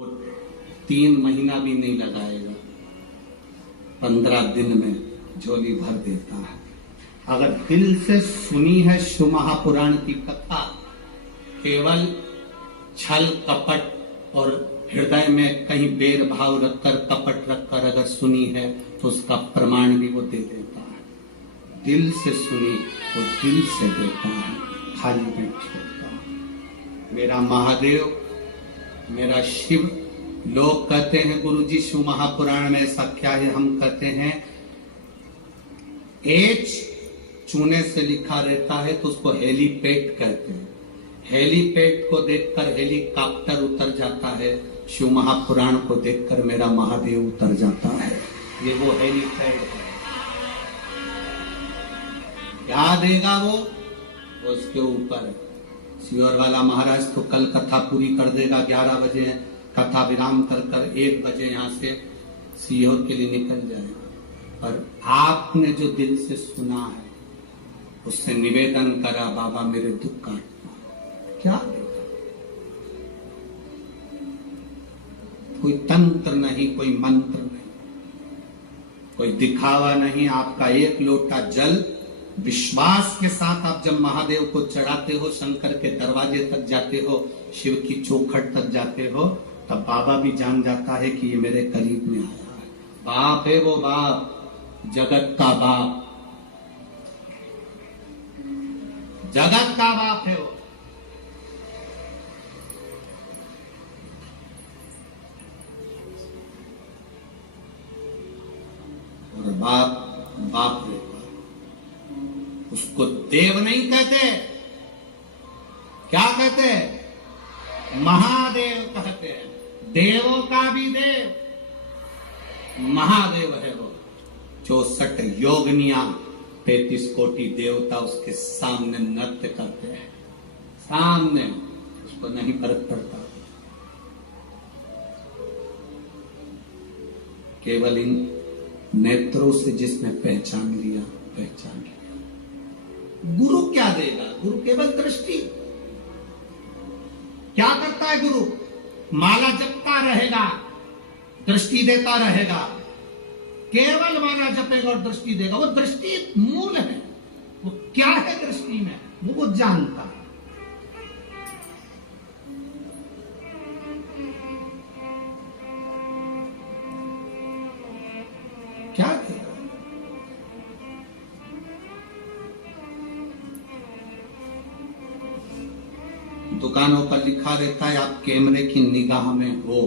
3 महीना भी नहीं लगाएगा, 15 दिन में झोली भर देता है। अगर दिल से सुनी है शिव महापुराण की कथा, केवल छल कपट और हृदय में कहीं बेर भाव रखकर कपट रखकर अगर सुनी है तो उसका प्रमाण भी वो दे देता है। दिल से सुनी वो दिल से देता है, खाली नहीं छोड़ता। मेरा महादेव, मेरा शिव, लोग कहते हैं गुरुजी शिव महापुराण में ऐसा क्या है? हम कहते हैं एच चूने से लिखा रहता है तो उसको हेलीपैड कहते हैं। हेलीपैड को देखकर हेलीकॉप्टर उतर जाता है, शिव महापुराण को देखकर मेरा महादेव उतर जाता है। ये वो हेलीपैड है। क्या देगा वो उसके ऊपर। सियोर वाला महाराज तो कल कथा पूरी कर देगा, 11 बजे कथा विराम कर 1 बजे यहाँ से सियोर के लिए निकल जाएगा। और आपने जो दिल से सुना है उससे निवेदन करा, बाबा मेरे दुख काटना, क्या देगा? कोई तंत्र नहीं, कोई मंत्र नहीं, कोई दिखावा नहीं। आपका 1 लोटा जल विश्वास के साथ आप जब महादेव को चढ़ाते हो, शंकर के दरवाजे तक जाते हो, शिव की चौखट तक जाते हो, तब बाबा भी जान जाता है कि ये मेरे करीब में आया है। बाप है वो, बाप, जगत का बाप, जगत का बाप है वो। और बाप बाप है, उसको देव नहीं कहते, क्या कहते? महादेव कहते हैं। देवों का भी देव महादेव है वो। 64 योगनिया, 33 कोटि देवता उसके सामने नृत्य करते हैं, सामने, उसको नहीं फर्क पड़ता। केवल इन नेत्रों से जिसने पहचान लिया, पहचान लिया। गुरु क्या देगा? गुरु केवल दृष्टि। क्या करता है गुरु? माला जपता रहेगा, दृष्टि देता रहेगा। केवल माला जपेगा और दृष्टि देगा। वो दृष्टि मूल है, वो क्या है दृष्टि में वो जानता है। क्या देगा? दुकानों पर लिखा रहता है आप कैमरे की निगाह में हो।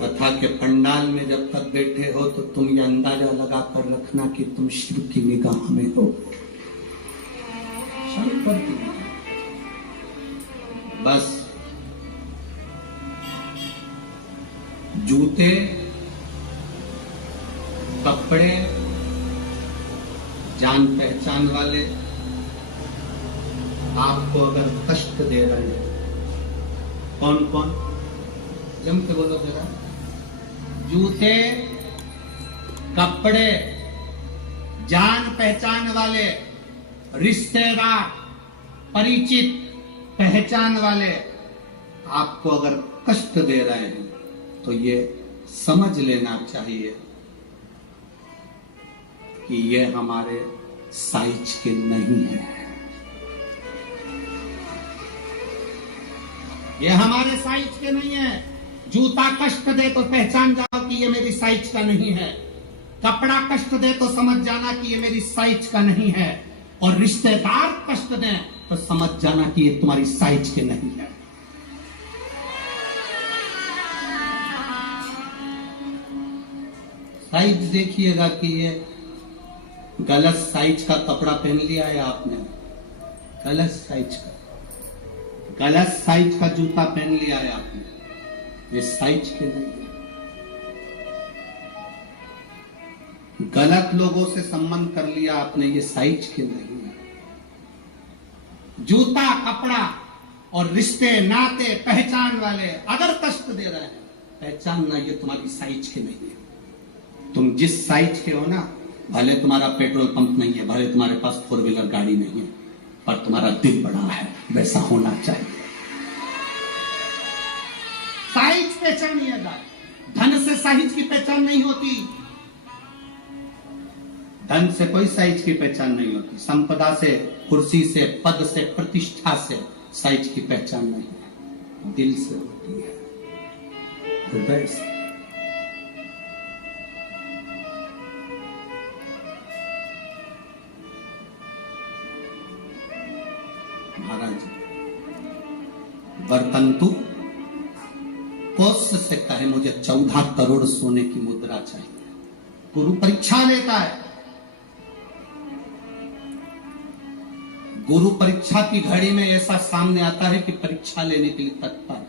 कथा के पंडाल में जब तक बैठे हो तो तुम ये अंदाजा लगा कर रखना कि तुम शिव की निगाह में हो, शंकर की निगाह। बस जूते, कपड़े, जान पहचान वाले आपको अगर कष्ट दे रहे हैं, कौन कौन? जम के बोलो जरा। जूते, कपड़े, जान पहचान वाले, रिश्तेदार, परिचित, पहचान वाले आपको अगर कष्ट दे रहे हैं तो ये समझ लेना चाहिए कि ये हमारे साइज के नहीं है। ये हमारे साइज के नहीं है। जूता कष्ट दे तो पहचान जाओ कि ये मेरी साइज का नहीं है। कपड़ा कष्ट दे तो समझ जाना कि ये मेरी साइज का नहीं है। और रिश्तेदार कष्ट दे तो समझ जाना कि ये तुम्हारी साइज के नहीं है। साइज देखिएगा कि ये गलत साइज का कपड़ा पहन लिया है आपने, गलत साइज का, गलत साइज का जूता पहन लिया है आपने, ये साइज के नहीं है। गलत लोगों से संबंध कर लिया आपने, ये साइज के नहीं है। जूता, कपड़ा और रिश्ते, नाते, पहचान वाले अगर कष्ट दे रहे हैं, पहचानना ये तुम्हारी साइज के नहीं है। तुम जिस साइज के हो ना, भले तुम्हारा पेट्रोल पंप नहीं है, भले तुम्हारे पास 4 व्हीलर गाड़ी नहीं है, पर तुम्हारा दिल बड़ा है, वैसा होना चाहिए। पहचानिएगा। धन से साइज की पहचान नहीं होती, धन से कोई साइज की पहचान नहीं होती, संपदा से, कुर्सी से, पद से, प्रतिष्ठा से साइज की पहचान नहीं है, दिल से होती है, हृदय से। महाराज बर्तंतु कोष से कहे मुझे 14 करोड़ सोने की मुद्रा चाहिए। गुरु परीक्षा लेता है, गुरु परीक्षा की घड़ी में ऐसा सामने आता है कि परीक्षा लेने के लिए तत्पर।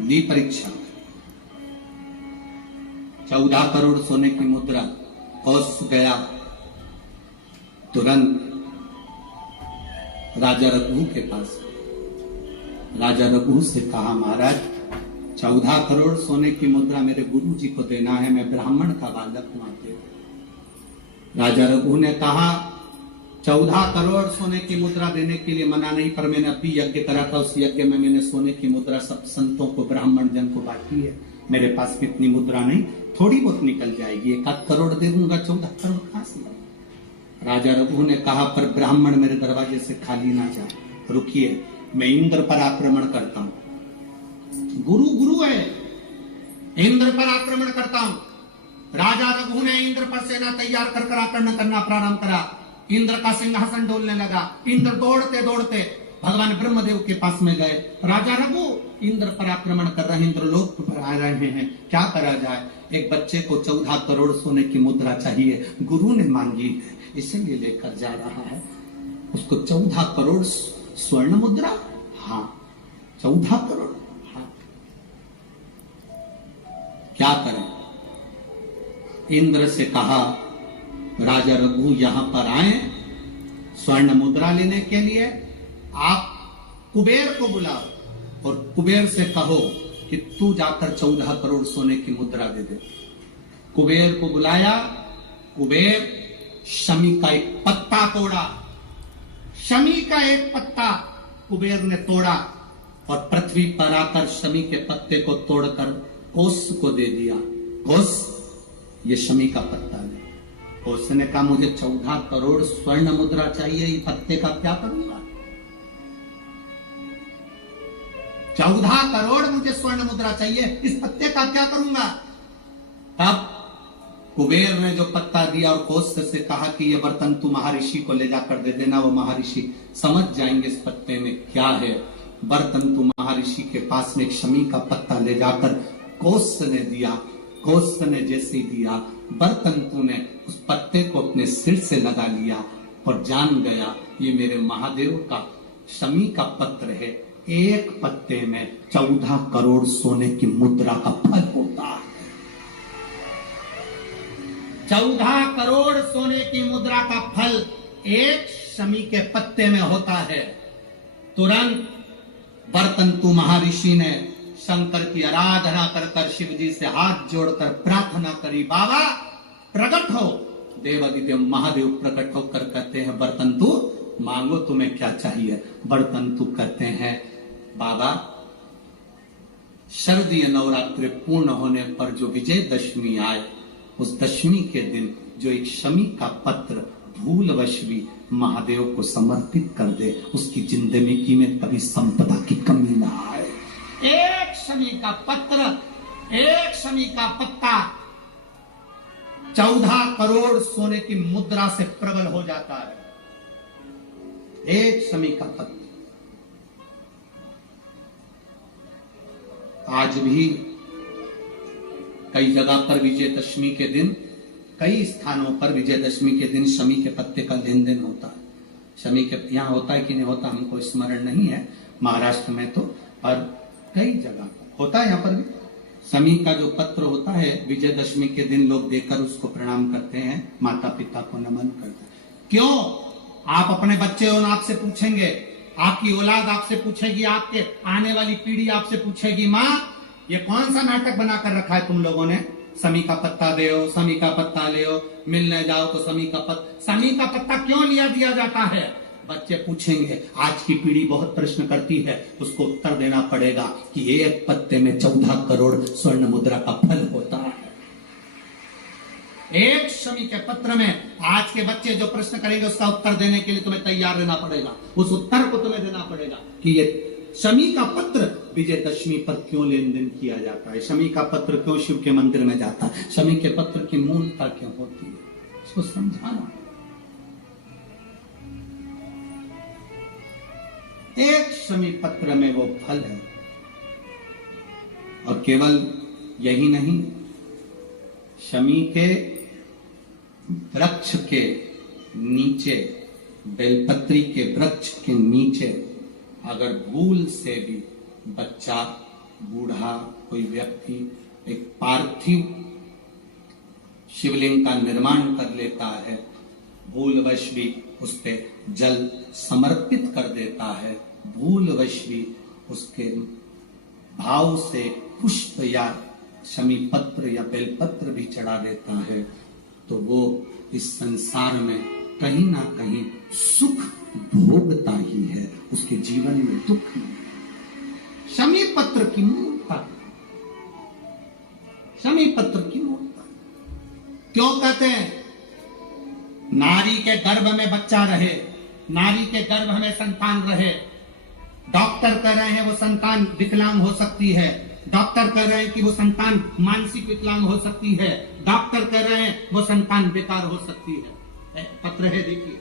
ली परीक्षा, 14 करोड़ सोने की मुद्रा, कोष गया, तुरंत राजा रघु के पास। राजा रघु से कहा महाराज 14 करोड़ सोने की मुद्रा मेरे गुरु जी को देना है, मैं ब्राह्मण का बालक हूं। राजा रघु ने कहा 14 करोड़ सोने की मुद्रा देने के लिए मना नहीं, पर मैंने अभी यज्ञ करा था, उस यज्ञ में मैंने सोने की मुद्रा सब संतों को, ब्राह्मण जन को बांटी है। मेरे पास भी इतनी मुद्रा नहीं, थोड़ी बहुत निकल जाएगी, 1 करोड़ दे दूंगा, 14 करोड़ कहां से। राजा रघु ने कहा पर ब्राह्मण मेरे दरवाजे से खाली ना जाए, रुकिए, मैं इंद्र पर आक्रमण करता हूं। गुरु गुरु है, इंद्र पर आक्रमण करता हूं। राजा रघु ने इंद्र पर सेना तैयार कर आक्रमण करना प्रारंभ करा। इंद्र का सिंहासन डोलने लगा। इंद्र दौड़ते दौड़ते भगवान ब्रह्मदेव के पास में गए। राजा रघु इंद्र पर आक्रमण कर रहे हैं, इंद्र लोक पर आ रहे हैं, क्या करा जाए। एक बच्चे को 14 करोड़ सोने की मुद्रा चाहिए, गुरु ने मांगी है, इसलिए लेकर जा रहा है। उसको 14 करोड़ स्वर्ण मुद्रा, हाँ 14 करोड़, हाँ क्या करें। इंद्र से कहा राजा रघु यहां पर आए स्वर्ण मुद्रा लेने के लिए, आप कुबेर को बुलाओ और कुबेर से कहो कि तू जाकर 14 करोड़ सोने की मुद्रा दे दे। कुबेर को बुलाया। कुबेर शमी का एक पत्ता तोड़ा, शमी का एक पत्ता कुबेर ने तोड़ा और पृथ्वी पर आकर शमी के पत्ते को तोड़कर कोस को दे दिया। कोस ये शमी का पत्ता है। उसने कहा मुझे 14 करोड़ स्वर्ण मुद्रा चाहिए, ये पत्ते का क्या करूंगा। 14 करोड़ मुझे स्वर्ण मुद्रा चाहिए, इस पत्ते का क्या करूंगा। तब कुबेर ने जो पत्ता दिया और कोस से कहा कि ये बर्तन तू महर्षि को ले जाकर दे देना, वो महर्षि समझ जाएंगे इस पत्ते में क्या है। बर्तन तू महर्षि के पास में एक शमी का पत्ता ले जाकर कोस ने दिया। कोस ने जैसे दिया, बर्तंतु ने उस पत्ते को अपने सिर से लगा लिया और जान गया ये मेरे महादेव का शमी का पत्र है। एक पत्ते में 14 करोड़ सोने की मुद्रा का फल होता है। 14 करोड़ सोने की मुद्रा का फल एक शमी के पत्ते में होता है। तुरंत बर्तंतु महर्षि ने शंकर की आराधना कर शिव जी से हाथ जोड़कर प्रार्थना करी, बाबा प्रकट हो। देवादिदेव महादेव प्रकट होकर कहते हैं बर्तंतु मांगो तुम्हें क्या चाहिए। बर्तंतु कहते हैं बाबा शरदीय नवरात्रि पूर्ण होने पर जो विजयदशमी आए, उस दशमी के दिन जो एक शमी का पत्र भूलवश भी महादेव को समर्पित कर दे, उसकी जिंदगी में कभी संपदा की कमी ना आए। एक शमी का पत्र, एक शमी का पत्ता 14 करोड़ सोने की मुद्रा से प्रबल हो जाता है। एक शमी का पत्र। आज भी कई जगह पर विजयदशमी के दिन, कई स्थानों पर विजयदशमी के दिन शमी के पत्ते का लेन देन होता है। शमी के यहाँ होता है कि नहीं होता हमको स्मरण नहीं है, महाराष्ट्र में तो, और कई जगह होता है। यहाँ पर भी शमी का जो पत्र होता है विजयदशमी के दिन लोग देकर उसको प्रणाम करते हैं, माता पिता को नमन करते हैं। क्यों? आप अपने बच्चे और आपसे पूछेंगे, आपकी औलाद आपसे पूछेगी, आपके आने वाली पीढ़ी आपसे पूछेगी, माँ ये कौन सा नाटक बनाकर रखा है तुम लोगों ने। समी का पत्ता दे, समी का पत्ता ले, मिलने जाओ तो समी का पत्ता क्यों लिया दिया जाता है? बच्चे पूछेंगे, आज की पीढ़ी बहुत प्रश्न करती है, उसको उत्तर देना पड़ेगा कि एक पत्ते में 14 करोड़ स्वर्ण मुद्रा का फल होता है। एक शमी के पत्र में आज के बच्चे जो प्रश्न करेंगे उसका उत्तर देने के लिए तुम्हें तैयार रहना पड़ेगा। उस उत्तर को तुम्हें देना पड़ेगा कि ये शमी का पत्र विजयदशमी पर क्यों लेन देन किया जाता है, शमी का पत्र क्यों शिव के मंदिर में जाता है, शमी के पत्र की मूलता क्यों होती है, इसको समझाना। एक शमी पत्र में वो फल है। और केवल यही नहीं, शमी के वृक्ष के नीचे, बेलपत्री के वृक्ष के नीचे अगर भूल से भी बच्चा, बूढ़ा, कोई व्यक्ति एक पार्थिव शिवलिंग का निर्माण कर लेता है, भूलवश भी उस पे जल समर्पित कर देता है, भूलवश भी उसके भाव से पुष्प या शमी पत्र या बेलपत्र भी चढ़ा देता है, तो वो इस संसार में कहीं ना कहीं सुख भोगता ही है, उसके जीवन में दुख नहीं। शमी पत्र की मूर्ता, शमी पत्र की मूर्ता क्यों कहते हैं? नारी के गर्भ में बच्चा रहे, नारी के गर्भ में संतान रहे। डॉक्टर कह रहे हैं वो संतान विकलांग हो सकती है, डॉक्टर कह रहे हैं कि वो संतान मानसिक विकलांग हो सकती है, डॉक्टर कह रहे हैं वो संतान बेकार हो सकती है। पत्र है, देखिए।